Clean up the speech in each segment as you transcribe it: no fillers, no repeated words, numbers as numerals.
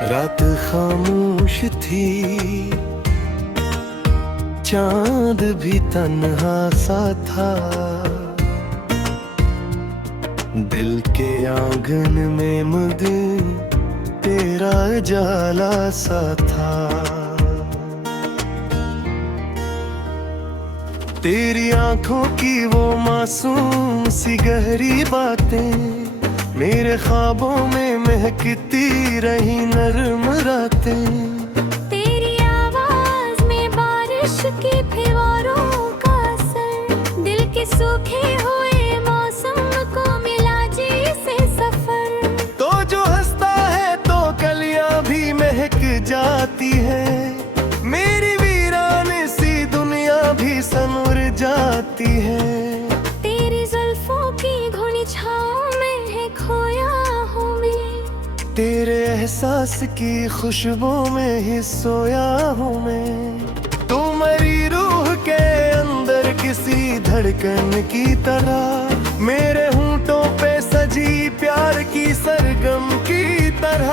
रात खामोश थी, चांद भी तन्हा सा था। दिल के आंगन में मग तेरा जाला सा था। तेरी आंखों की वो मासूम सी गहरी बातें मेरे ख्वाबों में महकती रही नर्म रातें। तेरी आवाज में बारिश की फुहारों का असर, दिल के सूखे हुए मौसम को मिला जैसे सफर। तो जो हंसता है तो कलियां भी महक जाती है, मेरी वीरान सी दुनिया भी संवर जाती है। तेरी जुल्फों की घुनी छाँव में है खोया हूँ मैं, तेरे एहसास की खुशबू में ही सोया हूँ मैं। तू मेरी रूह के अंदर किसी धड़कन की तरह, मेरे होंठों पे सजी प्यार की सरगम की तरह।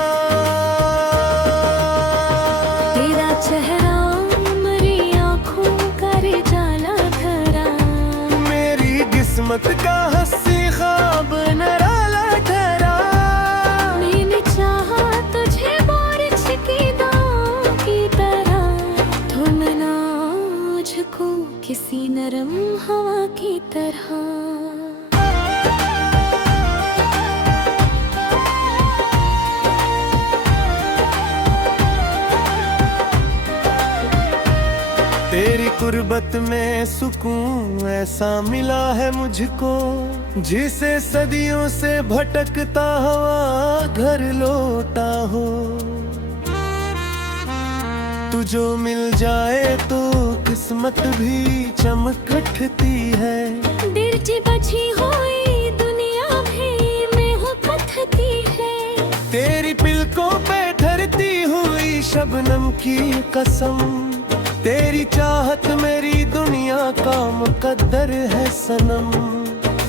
तेरा चेहरा मेरी आँखों का जाला भरा, मेरी किस्मत का हंसी ख्वाब नराला ठहरा। मैंने चाहा तुझे बारिश की दाग की तरह, ढूंढना मुझको किसी नरम हवा की तरह। तेरी कुर्बत में सुकून ऐसा मिला है मुझको, जिसे सदियों से भटकता हुआ घर लौटा हो। तू जो मिल जाए तो किस्मत भी चमक उठती है। दिल की बची हुई दुनिया भी में हो कथती है, तेरी पिलकों पे ठहरती हुई शबनम की कसम, तेरी चाहत मेरी दुनिया का मुकद्दर है सनम।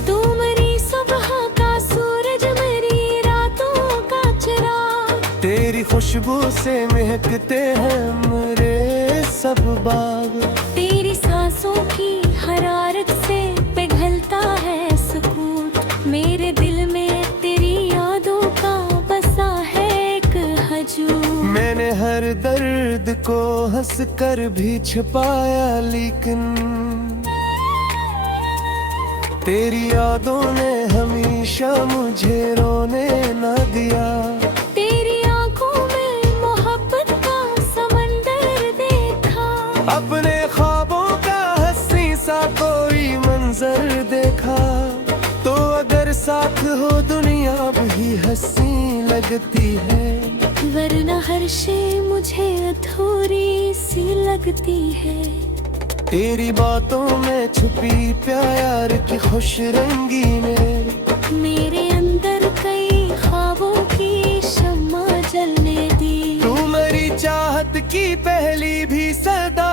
तू मेरी सुबह का सूरज मेरी रातों का चिराग, तेरी खुशबू से महकते हैं मेरे सब बाग। तेरी सांसों की हरारत से पिघलता है सुकून, मेरे दिल में तेरी यादों का बसा है एक हजूम। मैंने हर दर्द को हंस कर भी छुपाया, लेकिन तेरी यादों ने हमेशा मुझे रोने न दिया। तेरी आंखों में मोहब्बत का समंदर देखा, अपने ख्वाबों का हंसी सा कोई मंजर देखा। तो अगर साथ हो दुनिया भी हंसी लगती है, वरना हर शे मुझे अधूरी सी लगती है। तेरी बातों में छुपी प्यार की खुश रंगी में, मेरे अंदर कई ख्वाबों की शम्मा जलने दी। तू मेरी चाहत की पहली भी सदा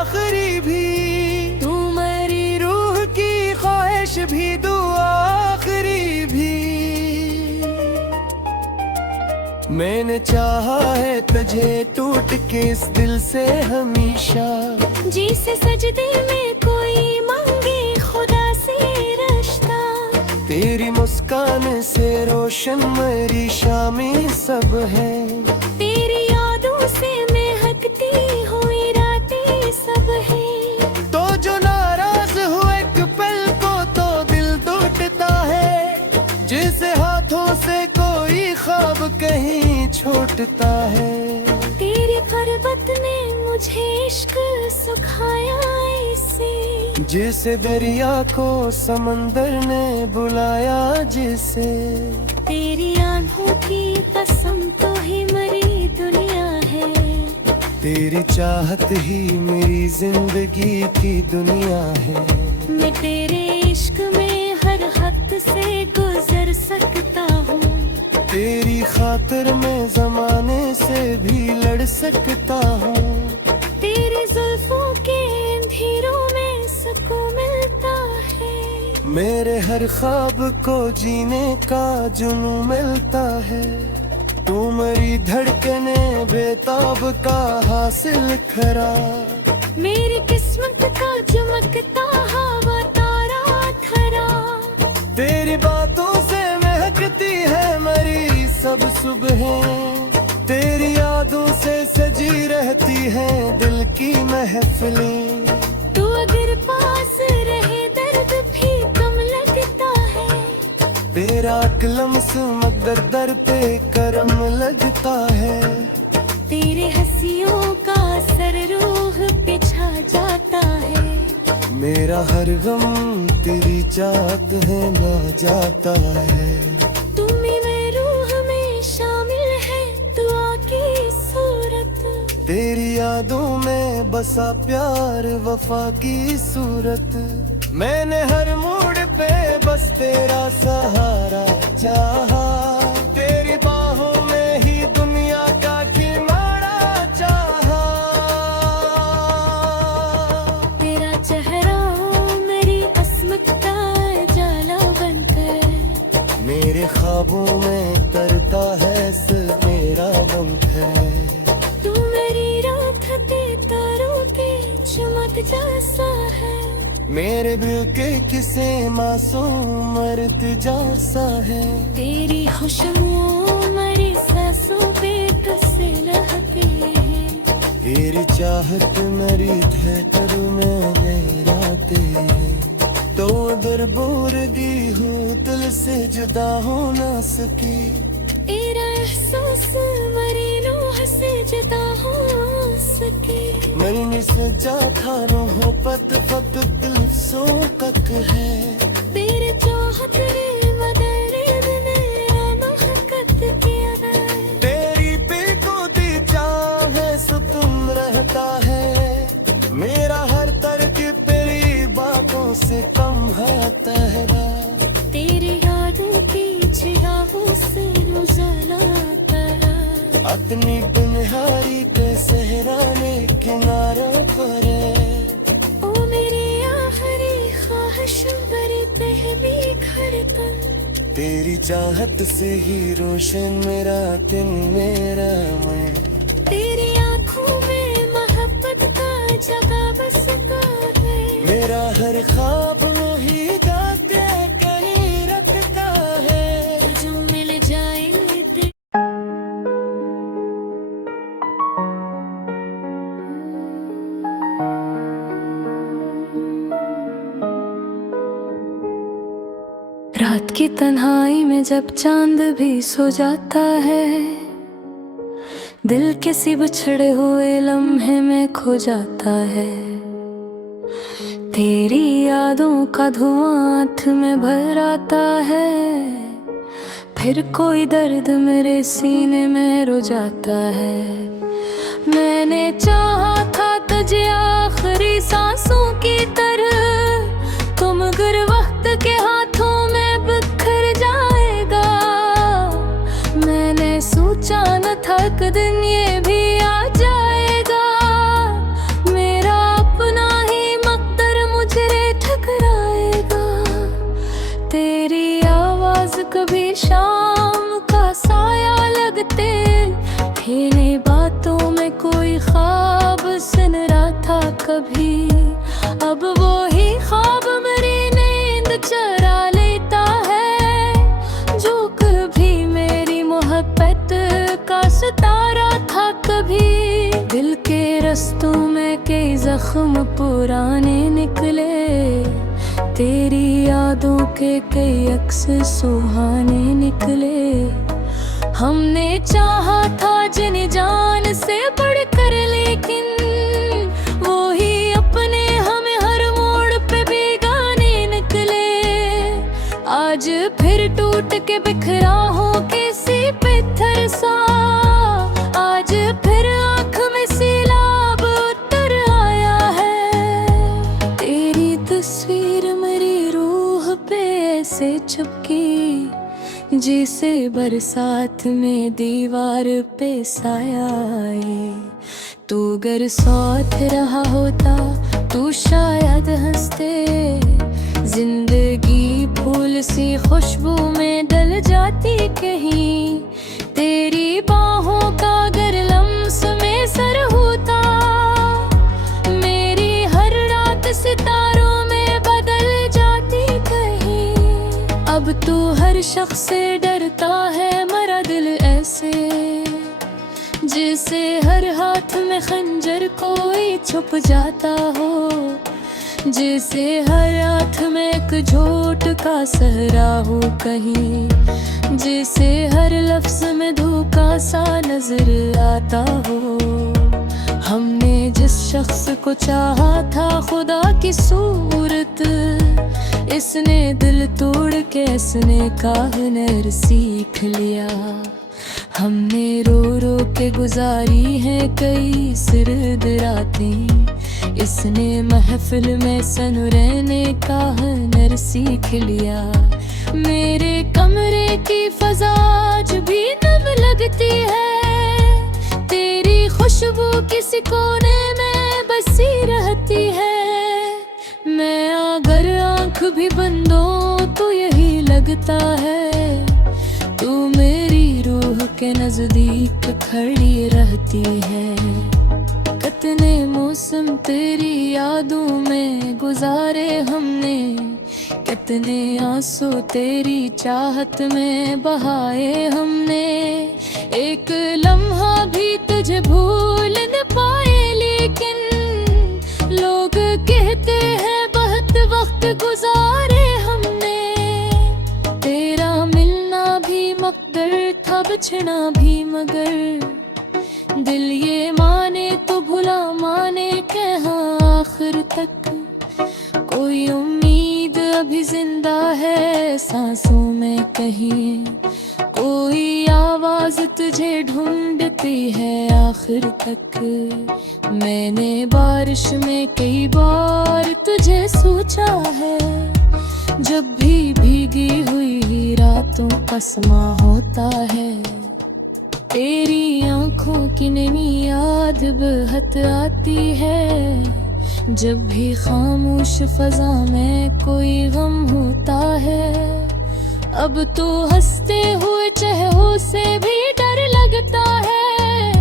आखिरी भी, तू मेरी रूह की ख्वाहिश भी दुआ आखिरी भी। मैंने चाहा है तुझे टूट के इस दिल से हमेशा, जिसे सजदे में कोई मांगे खुदा से रिश्ता। तेरी मुस्कान से रोशन मेरी शामें सब है, तेरी यादों से महकती हुई रातें सब है। तो जो नाराज हो एक पल को तो दिल टूटता है, जिसे हाथों से कोई ख्वाब कहीं छूटता है। तेरी पर्वत ने मुझे इश्क सुखाया ऐसे, जैसे दरिया को समंदर ने बुलाया जिसे। तेरी आंखों की कसम तो ही मेरी दुनिया है, तेरी चाहत ही मेरी जिंदगी की दुनिया है। मैं तेरे इश्क में हर हद से गुजर सकता हूँ, तेरी खातिर मैं जमाने से भी लड़ सकता हूँ। तेरी जुल्फों के अंधेरों में सुकून मिलता है, मेरे हर ख्वाब को जीने का जुनून मिलता है। तू मेरी धड़कन बेताब का हासिल खरा। मेरी किस्मत का चमकता हवा तारा धरा। तेरी बातों से महकती है मेरी सब सुबहें, तेरी यादों से सजी रहती है दिल की महफिलें। तू अगर पास रहे दर्द भी कम लगता है। तेरा कलम्स मगर दर पे करम लगता है। तेरे हंसियों का असर रूह पे छा जाता है। मेरा हर गम तेरी चाहत है ना जाता है। तुम में रूह में शामिल है दुआ की सूरत। तेरी यादों में बसा प्यार वफा की सूरत। मैंने हर मोड़ पे बस तेरा सहारा चाहा। तेरी बाहों में ही दुनिया का किनारा चाहा। तेरा चेहरा मेरी अस्मत का जाला बनकर। मेरे ख्वाबों में करता है सिर्फ मेरा गम है। तू मेरी रात के तारों के चमक जैसा है। मेरे दिल के किसे मासूम मर्द जैसा है। तेरी खुशबुओं मेरी सांसों पे कसे लहके हैं। तेरी चाहत मेरी धड़कन में लहराते हैं। तो अगर बोरगी हूँ दिल से जुदा हो ना सकी। तेरा एहसास मेरी रूह से जुदा हो सके। मरने से जाता रहो पत पत दिल सो तक है। तेरे चाहत ने मदर मेरा महकत किया है। तेरी बेखुदी चाह से तुम रहता है। मेरा हर तरकीब तेरी बातों से कम है तहरा। तेरी यादों की चिरागों से उजाला करा। अपनी बिनहारी पे सहराने किनारा पर ओ मेरी आखिरी ख्वाहिश बड़ी पहली धड़कन। तेरी चाहत से ही रोशन मेरा दिन मेरा मैं। तेरी आंखों में मोहब्बत का जगह बसता है। मेरा हर ख्वाब वही जाके कहीं रखता है। जो मिल जाए रात की तन्हाई में जब चांद भी सो जाता है। दिल किसी बिछड़े हुए लम्हे में खो जाता है। तेरी यादों का धुआं आँख में भर आता है। फिर कोई दर्द मेरे सीने में रो जाता है। मैंने चाहा था तुझे आखिरी सांसों की तरह। तो मगर वक्त के हाथों में बिखर जाएगा। मैंने सोचा न था कि दिन ये भी आ जाएगा। मेरा अपना ही मकदर मुझे ठकराएगा। तेरी आवाज कभी शाम का साया लगते थे। बातों में कोई ख्वाब सुन रहा था कभी। अब वो ही ख्वाब मेरी नींद चरा लेता है। जो कभी मेरी मोहब्बत का सितारा था कभी। दिल के रस्तों में कई जख्म पुराने निकले। तेरी यादों के कई अक्स सुहाने निकले। हमने चाहा था जिन जान से बढ़कर, लेकिन वो ही अपने हमें हर मोड़ पे बेगाने निकले। आज फिर टूट के बिखरा हो किसी पत्थर सा। आज फिर आँख में सैलाब उतर आया है। तेरी तस्वीर मेरी रूह पे ऐसे चिपकी जैसे बरसात में दीवार पे साया आए। तू अगर साथ रहा होता तू शायद हंसते। जिंदगी फूल सी खुशबू में डल जाती कहीं। तेरी बाहों का अगर लम्स तू हर शख्स से डरता है, मरा दिल ऐसे जैसे हर हाथ में खंजर कोई छुप जाता हो, जैसे हर हाथ में एक झोट का सहरा हो कहीं, जैसे हर लफ्ज में धोखा सा नजर आता हो। हमने जिस शख्स को चाहा था खुदा की सूरत, इसने दिल तोड़ के हंसने का हुनर सीख लिया। हमने रो रो के गुजारी है कई सिरद रातें, इसने महफिल में सन रहने का हुनर सीख लिया। मेरे कमरे की फजा आज भी नम लगती है, तेरी खुशबू किसी कोने में बसी रहती है। मैं अगर आंख भी बंद हो तो यही लगता है, तू मेरी रूह के नजदीक खड़ी रहती है। कितने मौसम तेरी यादों में गुजारे हमने, कितने आंसू तेरी चाहत में बहाए हमने। एक लम्हा भी तुझे भूल न पाए, लेकिन लोग कहते हैं बहुत वक्त गुजारे हमने। तेरा मिलना भी मकदर था, बिछड़ा भी मगर दिल ये माने तो भुला माने कहाँ आखिर तक। कोई उम्मीद अभी जिंदा है सांसों में कहीं, कोई आवाज तुझे ढूंढती है आखिर तक। मैंने बारिश में कई बार तुझे सोचा है, जब भी भीगी हुई रातों का समा होता है। तेरी आंखों की नमी याद बहत आती है, जब भी खामोश फजा में कोई गम होता है। अब तो हंसते हुए चेहरों से भी डर लगता है,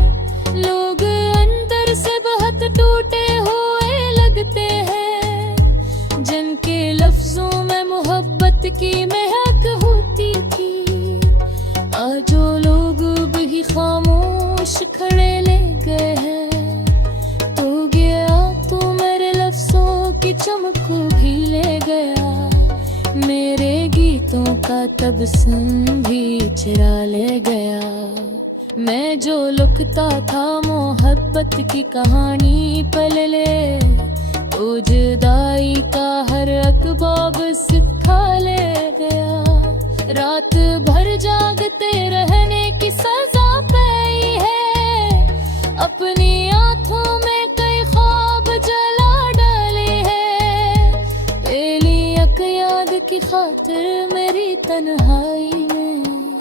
लोग अंदर से बहुत टूटे हुए लगते हैं। जिनके लफ्जों में मोहब्बत की महक होती थी, आज वो लोग भी खामोश खड़े ले गए हैं। तो गया तू मेरे लफ्जों की चमक भी ले गया, मेरे गीतों का तबस्सुम भी चुरा ले गया। मैं जो लुकता था मोहब्बत की कहानी पल ले, तो जुदाई का हर अकबाब सिखा ले गया। रात भर जागते रहने की सजा पाई है, अपनी आंखों में कई ख्वाब जला डाले हैं। पहली एक याद की खातिर मेरी तन्हाई में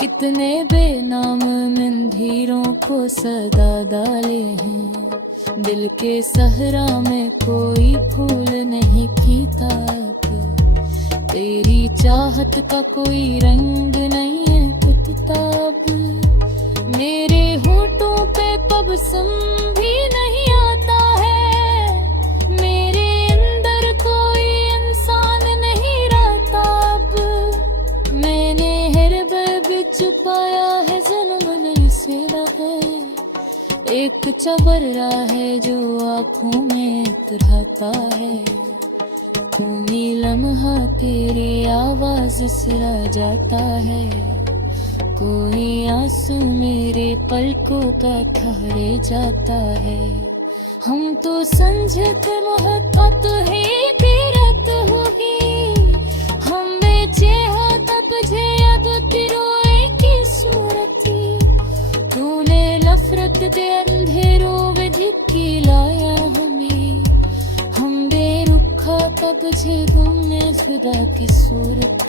कितने बेनाम मंदिरों को सदा डाले हैं। दिल के सहरा में कोई फूल नहीं खिलता, तेरी चाहत का कोई रंग नहीं है किताब। मेरे होठों पे तबस्सुम भी नहीं आता है, मेरे अंदर कोई इंसान नहीं रहता अब। मैंने हर भी छुपाया है जन्म नहीं से रहा, एक चबर्रा है जो आँखों में उतरता है। कोई लम्हा तेरी आवाज से रह जाता है, कोई आंसू मेरे पलकों का ठहरे जाता है। हम तो समझते मोहब्बत ही पीरत होगी, हम बेचे हो तब तुझे अब तिरोए की सूरत। तूने नफरत दे अंधेरों में झिपकी लाया हमें, हम बेरुखा तब तुझे तुमने खुदा की सूरत।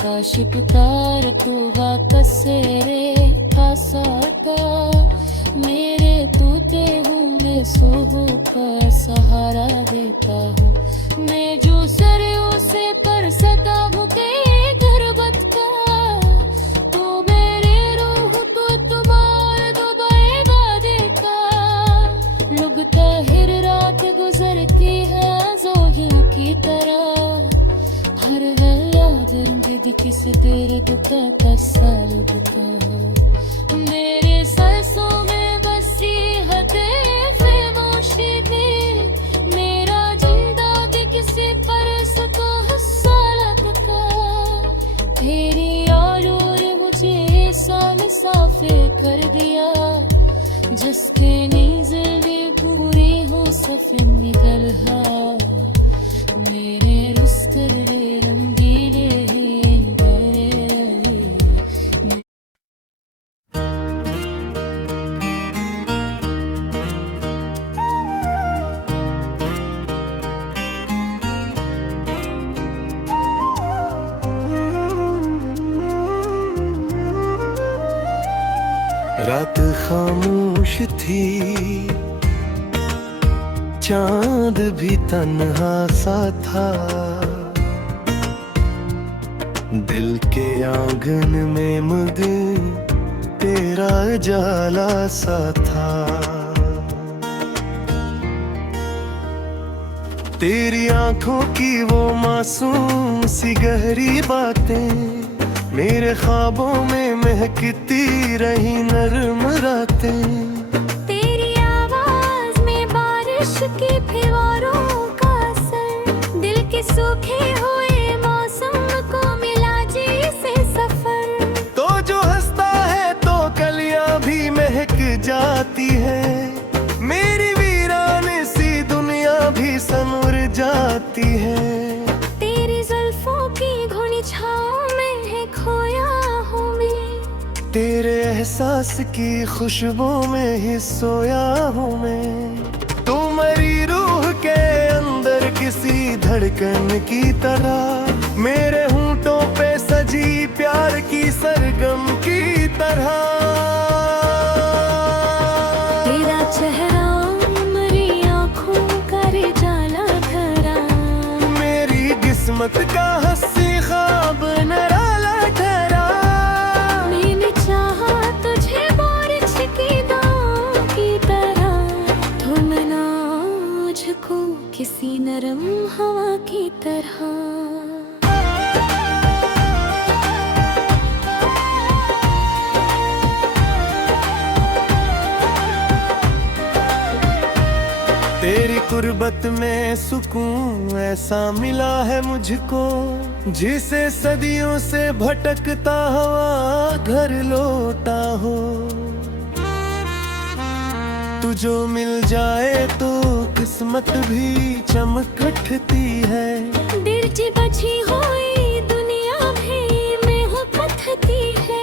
काशिप तार तो वापस रे पासाता, मेरे तोते हूँ मैं सोहो पर सहारा देता हूँ। मैं जो सरियों से पर सता हूँ के गुर्बत का, तो मेरे रूह तो तुम्हारे दुबई देखा। लोग ताहिर रात गुजरती है जोहिल की तरह, हर है याद किस दर्द का तसल्लुट का। मेरे सांसों में बसी है खामोशी भी, मेरा जिंदा भी किसी परस को हसालत का। तेरी यारों ने मुझे ऐसा मुसाफिर कर दिया, जिसके नीज़ल भी पूरी हो सफर निकल हा। मेरे रुस्कर रे रंगीले रात खामोश थी, चांद भी तन्हा सा था, दिल के आंगन में मुद तेरा जाला सा था। तेरी आंखों की वो मासूम सी गहरी बातें मेरे ख्वाबों में महकती रही नर्म रातें। तेरी आवाज में बारिश की फुहारों का असर, दिल के सूखे हुए मौसम को मिला जी से सफर। तो जो हंसता है तो कलियां भी महक जाती है, मेरी वीरान सी दुनिया भी संवर जाती है। तेरी जुल्फों की घुनी छाँव में है खोया हूँ मैं, तेरे एहसास की खुशबू में ही सोया हूँ मैं। तू मेरी रूह के अंदर किसी धड़कन की तरह, मेरे होंठों पे सजी प्यार की सरगम की तरह। तेरा चेहरा मेरी आँखों का जाला भरा, मेरी किस्मत का हंसी ख्वाब नराला ठहरा। मैंने चाहा तुझे बारिश की दाग की तरह, धुलना मुझको किसी नरम हवा की तरह। तेरी कुर्बत में सुकून ऐसा मिला है मुझको, जिसे सदियों से भटकता हुआ घर लौटा हो। तू जो मिल जाए तो किस्मत भी चमक उठती है। बिरजी बची हुई दुनिया भी में हो पथती है,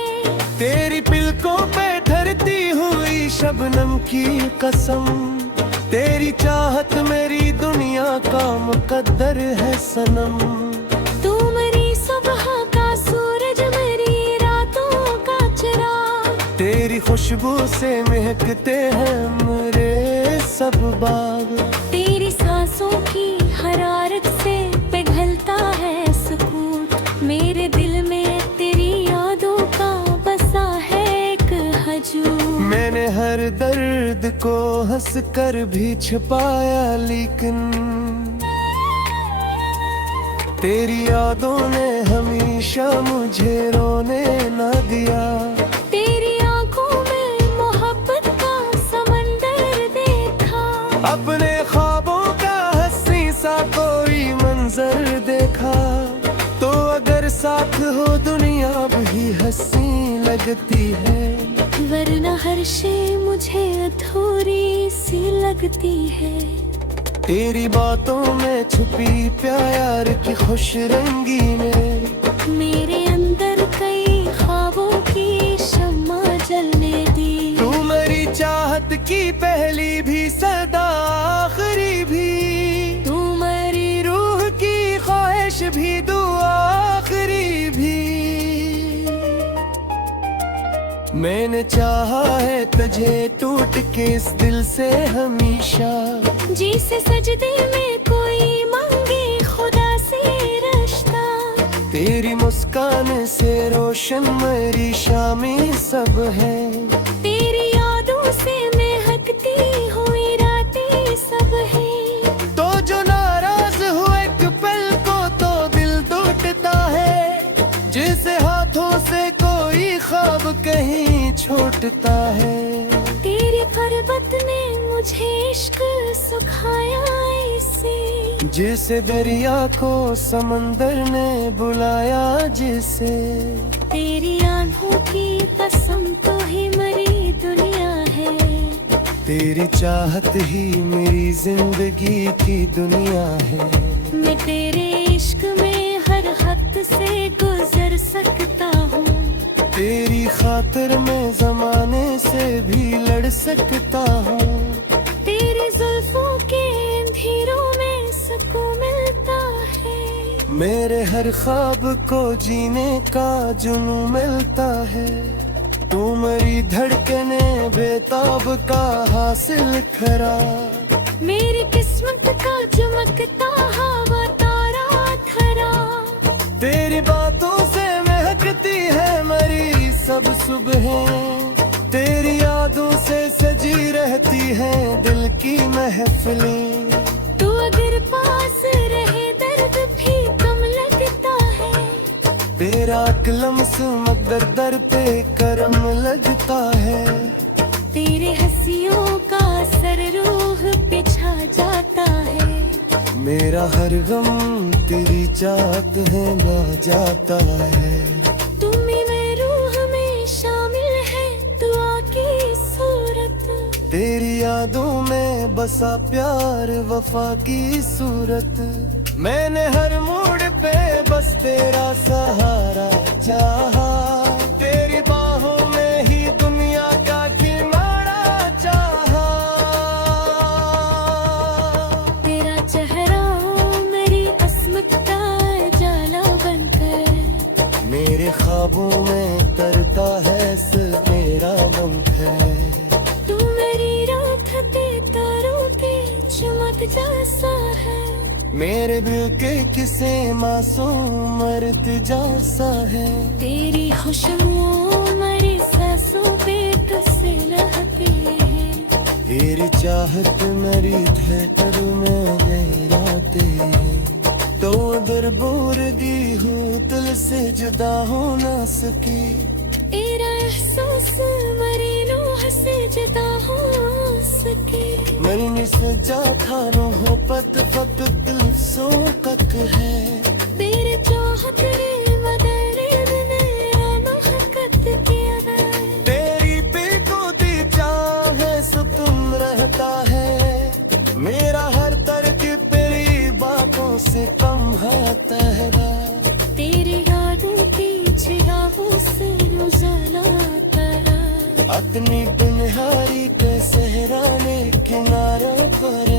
तेरी पिलकों पे ठहरती हुई शबनम की कसम। तेरी चाहत मेरी दुनिया का मुकद्दर है सनम। तू मेरी सुबह का सूरज मेरी रातों का चिराग, तेरी खुशबू से महकते हैं मेरे सब बाग। तेरी सांसों की हरारत से पिघलता है सुकून, मेरे दिल में तेरी यादों का बसा है एक हजूम। मैंने हर दर्द को हंस कर भी छुपाया, लेकिन तेरी यादों ने हमेशा मुझे रोने न दिया। तेरी आंखों में मोहब्बत का समंदर देखा, अपने ख्वाबों का हंसी सा कोई मंजर देखा। तो अगर साथ हो दुनिया भी हंसी लगती है, वरना हर शे मुझे अधूरी सी लगती है। तेरी बातों में छुपी प्यार की खुश रंगी में, मेरे अंदर कई ख्वाबों की शम्मा जलने दी। तू मेरी चाहत की पहली भी सदा आखिरी भी, तू मेरी रूह की ख्वाहिश भी दुआ आखिरी भी। मैंने चाहा है तुझे टूट के इस दिल से हमेशा, जिसे सजदे में कोई मांगे खुदा से रिश्ता। तेरी मुस्कान से रोशन मेरी शामें सब है, तेरी यादों से महकती हुई रातें सब है। तो जो नाराज हो एक पल को तो दिल टूटता है, जिस कहीं छूटता है। तेरी पर्वत ने मुझे इश्क सुखाया ऐसे, जैसे दरिया को समंदर ने बुलाया जिसे। तेरी आंखों की कसम तो ही मरी दुनिया है, तेरी चाहत ही मेरी जिंदगी की दुनिया है। मैं तेरे इश्क में हर हद से गुजर सकता हूँ, तेरी खातिर मैं जमाने से भी लड़ सकता हूँ। तेरी जुल्फों के अंधेरों में सुकून मिलता है, मेरे हर ख्वाब को जीने का जुनू मिलता है। तू मेरी धड़कने बेताब का हासिल खरा, मेरी किस्मत का चमकता हवा तारा धरा। तेरी बातों से महकती है मेरी सब सुबहें, तेरी यादों से सजी रहती है दिल की महफिलें। तू अगर पास रहे दर्द भी कम लगता है, तेरा कलम्स मगर दर पे करम लगता है। तेरे हंसियों का असर रूह पे छा जाता है, मेरा हर गम तेरी चाहत है ना जाता है। तुम्हें मैं रूह में शामिल है दुआ की सूरत, तेरी यादों में बसा प्यार वफा की सूरत। मैंने हर मोड़ पे बस तेरा सहारा चाहा, तेरी बाहों में ही दुनिया का किनारा चाहा। तेरा चेहरा मेरी किस्मत का जाला बनकर, मेरे ख्वाबों में तरता है सिर्फ मेरा बंखर। तू मेरी रात पे तारों के चमक जैसा है, मेरे दिल के किसे मासूम मर्द जैसा है। तेरी खुशबू मेरी सांसों पे तुझसे रहती है, तेरी चाहत मेरी धड़कन में लहराती है। तो अगर बोरगी हूँ दिल से जुदा हो ना सकी, तेरा एहसास मेरी रूह से जुदा हो सके। मरने से जा थारो हो पत पत दिल सो तक है। तेरे चाहत रे मदर ने मोहब्बत किया है, तेरी बेखुदी चाह सो तुम रहता है। मेरा हर तर्क तेरी बातों से कम है तेरा। तेरी यादों की चिरागों से उजाला तेरा, अपनी बिनहारी के सहराने किनारे पर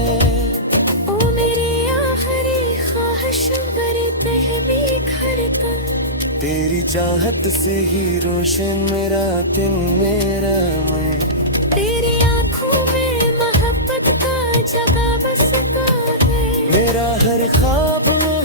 ओ मेरी आखिरी ख्वाहिश मेरी पहली धड़कन। तेरी चाहत से ही रोशन मेरा दिन मेरा मैं। तेरी आंखों में मोहब्बत का जगह बसता है, मेरा हर ख्वाब में